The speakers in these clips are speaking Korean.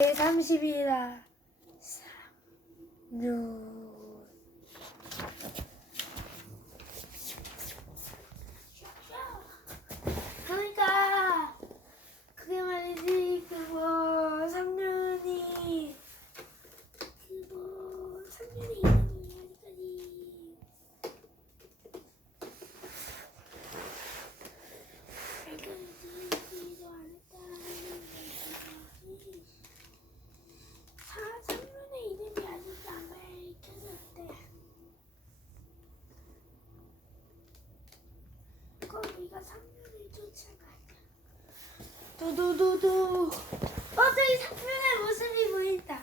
30이라. 3, 6 그러니까 그게 말이지 그거 3년이 그거 3년이 이름이 어디까지 알겠지 안 했다 사, 3년의 이름이 아직 안 밝혀졌대 네가 3년을 쫓아가자. 두두두두. 어 저기 3년의 모습이 보인다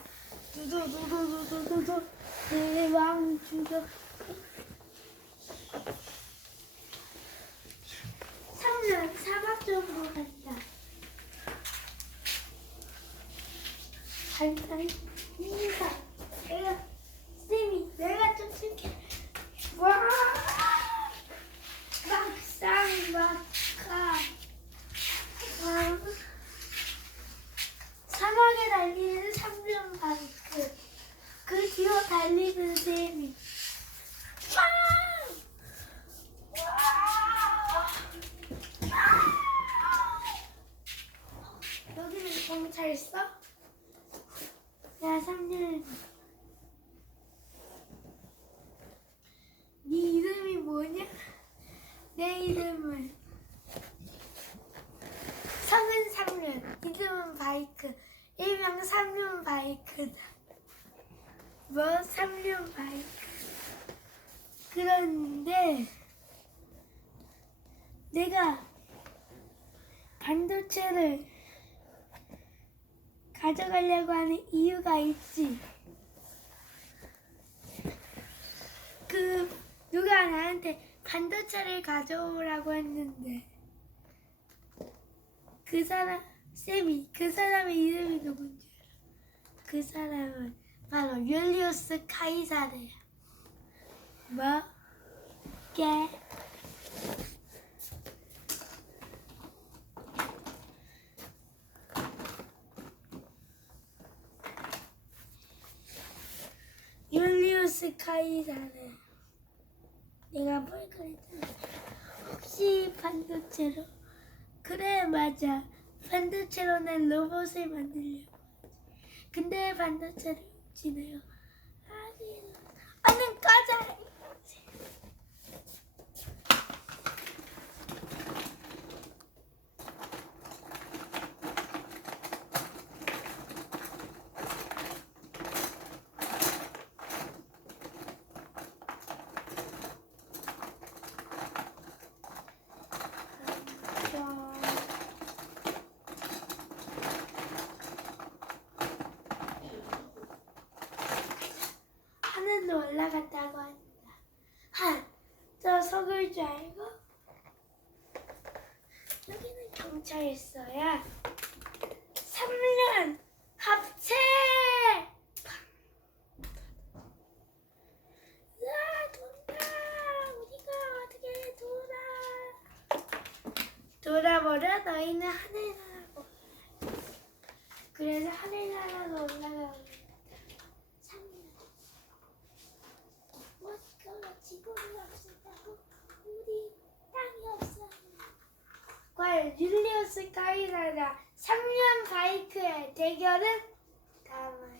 두두두두두두두. 대왕 주저 3년 사막 쪽으로 간다. 간다 인사 내가 쌤이 내가 쫓을게. 와 막상 막하 와. 사막에 달리는 삼륜 바이크 그 쌤이 빵! 여기는 경찰서? 야, 삼년. 네 이름이 뭐냐? 내 이름은 성은 삼년, 이름은 바이크, 일명 삼륜 바이크다. 뭐 삼륜 바이크? 그런데 내가 반도체를 가져가려고 하는 이유가 있지. 그 누가 나한테 반도체를 가져오라고 했는데 그 사람 쌤이 그 사람의 이름이 누군지 알아? 그 사람은 바로 율리우스 카이사르야. 뭐? 깨? 율리우스 카이사르 내가 뭘 그랬잖아 혹시 반도체로 그래 맞아 반도체로 난 로봇을 만들려고 근데 반도체를 훔치네요 아니 얼른 꺼져 하늘로 올라갔다고 한다. 한, 저 속을 줄 알고? 여기는 경찰서야. 3년 합체! 으아, 돈다! 우리가 어떻게 돌아? 돌아버려 너희는 하늘나라고. 그래서 하늘나라로 올라가고 있다. 3년. 뭐가 지구를 없앤다고 우리 땅이 없어. 과연 율리우스 카이라라 3년 바이크의 대결은 다음에